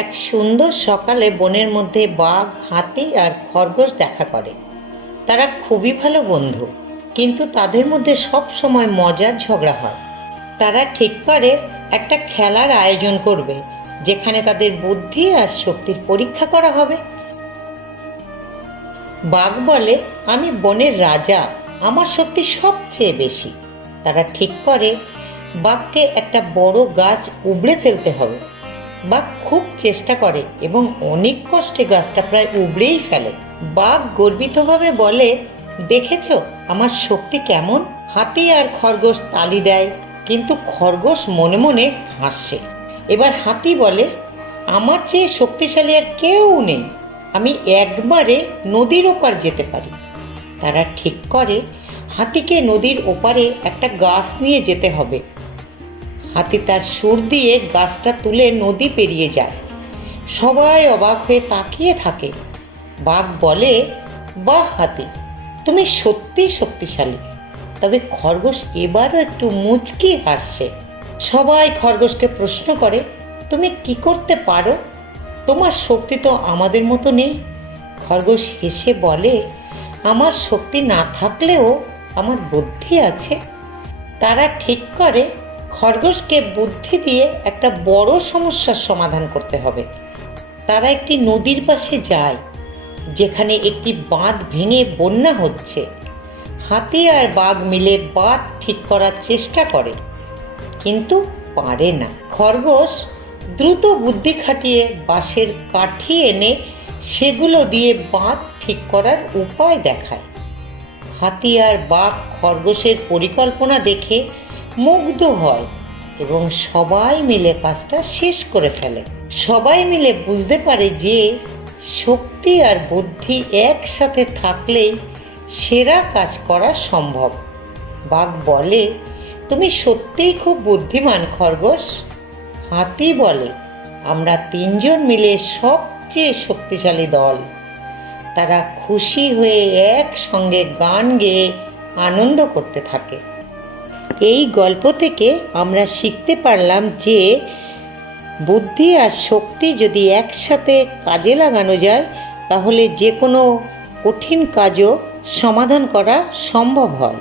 এক সুন্দর সকালে বনের মধ্যে বাঘ, হাতি আর খরগোশ দেখা করে। তারা খুবই ভালো বন্ধু, কিন্তু তাদের মধ্যে সব সময় মজার ঝগড়া হয়। তারা ঠিক করে একটা খেলার আয়োজন করবে, যেখানে তাদের বুদ্ধি আর শক্তির পরীক্ষা করা হবে। বাঘ বলে, আমি বনের রাজা, আমার শক্তি সবচেয়ে বেশি। তারা ঠিক করে বাঘকে একটা বড় গাছ উবড়ে ফেলতে হবে। বাঘ খুব চেষ্টা করে এবং অনেক কষ্টে গাছটা প্রায় উবড়েই ফেলে। বাঘ গর্বিতভাবে বলে, দেখেছ আমার শক্তি কেমন? হাতি আর খরগোশ তালি দেয়, কিন্তু খরগোশ মনে মনে হাসে। এবার হাতি বলে, আমার চেয়ে শক্তিশালী আর কেউ নেই, আমি একবারে নদীর ওপার যেতে পারি। তারা ঠিক করে হাতিকে নদীর ওপারে একটা গাছ নিয়ে যেতে হবে। হাতি তার সুর দিয়ে গাছটা তুলে নদী পেরিয়ে যায়। সবাই অবাক হয়ে তাকিয়ে থাকে। বাঘ বলে, বাহ হাতি, তুমি সত্যি শক্তিশালী। তবে খরগোশ এবারও একটু মুচকি হাসছে। সবাই খরগোশকে প্রশ্ন করে, তুমি কি করতে পারো? তোমার শক্তি তো আমাদের মতো নেই। খরগোশ হেসে বলে, আমার শক্তি না থাকলেও আমার বুদ্ধি আছে। তারা ঠিক করে খরগোশকে বুদ্ধি দিয়ে একটা বড় সমস্যার সমাধান করতে হবে। তারা একটি নদীর পাশে যায়, যেখানে একটি বাঁধ ভেঙে বন্যা হচ্ছে। হাতি আর বাঘ মিলে বাঁধ ঠিক করার চেষ্টা করে, কিন্তু পারে না। খরগোশ দ্রুত বুদ্ধি খাটিয়ে বাঁশের কাঠি এনে সেগুলো দিয়ে বাঁধ ঠিক করার উপায় দেখায়। হাতি আর বাঘ খরগোশের পরিকল্পনা দেখে মুগ্ধ হয় এবং সবাই মিলে কাজটা শেষ করে ফেলে। সবাই মিলে বুঝতে পারে যে শক্তি আর বুদ্ধি একসাথে থাকলেই সেরা কাজ করা সম্ভব। বাঘ বলে, তুমি সত্যিই খুব বুদ্ধিমান খরগোশ। হাতি বলে, আমরা তিনজন মিলে সবচেয়ে শক্তিশালী দল। তারা খুশি হয়ে একসঙ্গে গান গেয়ে আনন্দ করতে থাকে। এই গল্প থেকে আমরা শিখতে পারলাম যে বুদ্ধি আর শক্তি যদি একসাথে কাজে লাগানো যায়, তাহলে যে কোনো কঠিন কাজও সমাধান করা সম্ভব হয়।